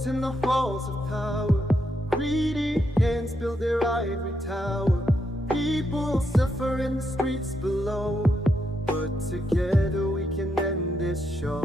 Shadows in the halls of power, greedy hands build their ivory tower. People suffer in the streets below, but together we can end this show.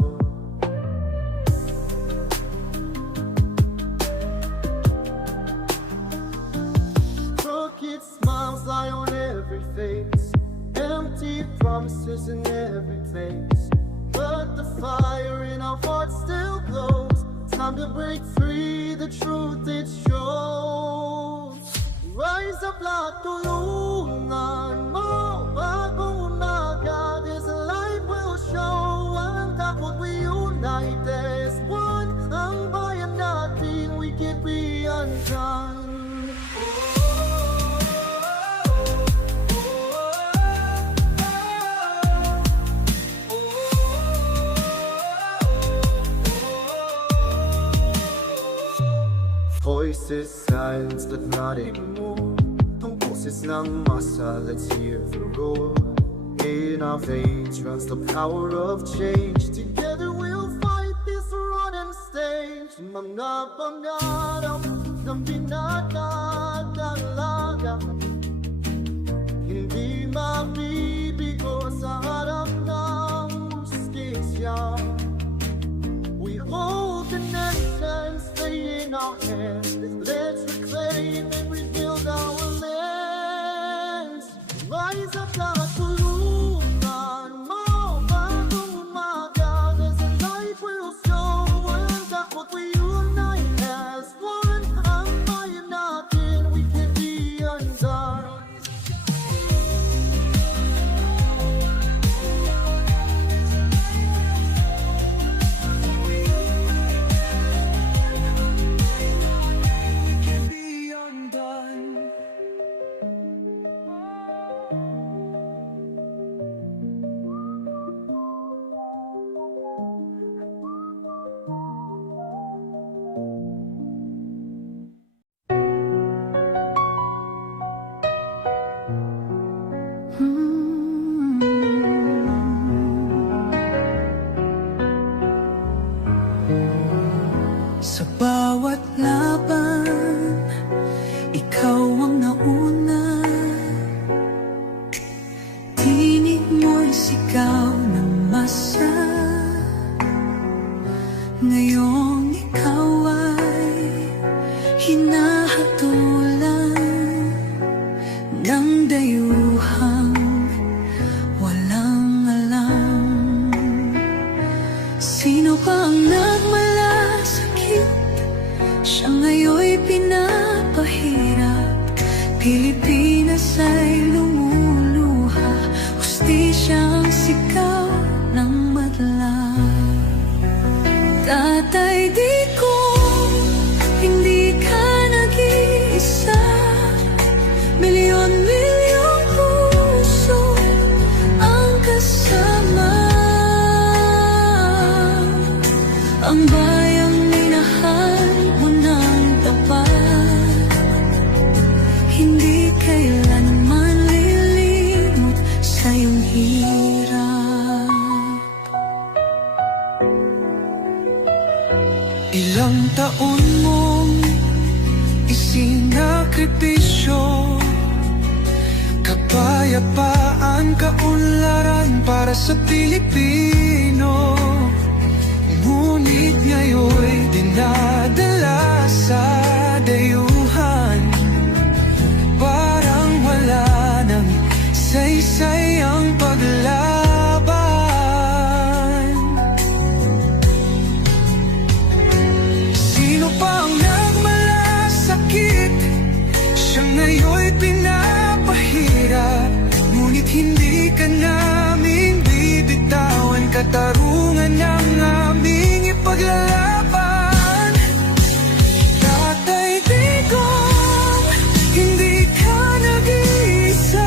Crooked smiles lie on every face, empty promises in every place, but the fire in our hearts still glows. Time to break free, the truth it shows. Rise up lahat, tulungan mo. Bagong umaga, this light will show. Ang takot we unite as one. Ang bayan natin, we can be undone. Voices silenced but not anymore. Pulses ng masa, let's hear the roar. In our veins runs the power of change. Together we'll fight this rotten stage. Mga pangarap ng pinatataalaga, hindi mabibigo sa harap ng justisya. We hold the nation, stay in our hands. Let's reclaim and rebuild our lands. Rise up lahat, tulungan mo. Bagong umaga, there's a light will show. Ang takot we unite as one. Ang bayan natin, we can be undone. Sa bawat laban, ikaw ang nauna. Tinig mo'y sigaw ng masa. Ngayong ikaw ay hinahatulan ng dayuhang walang alam. Sino ba ang nagmalasakit? Siya ngayon'y pinapahirap. Pilipinas ay lumuluha, hustisyang sigaw ng madla. Tatay, di ko hindi ka nag-iisa. Milyon-milyong puso ang kasama. Ang bayang minahal mo ng tapat, hindi kailanman lilimot sa iyong hirap. Ilang taon mong isinakripisyo, kapayapaan, kaunlaran para sa Pilipino. Ngunit ngayon'y dinadala sa dayuhan. Parang wala nang saysay ang paglaban. Sino pa ang nagmalasakit? Siya ngayon'y pinapahirap. Ngunit hindi ka namin bibitawan. Katarungan ng aming ipaglalaban. Tatay Digong, hindi ka nag-iisa.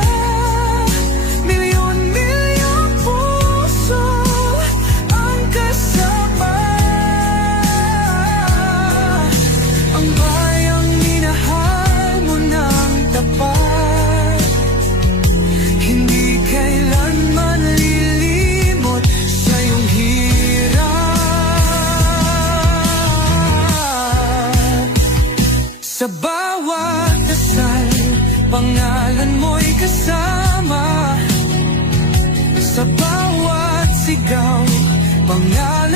Sa bawat sigaw, pangalan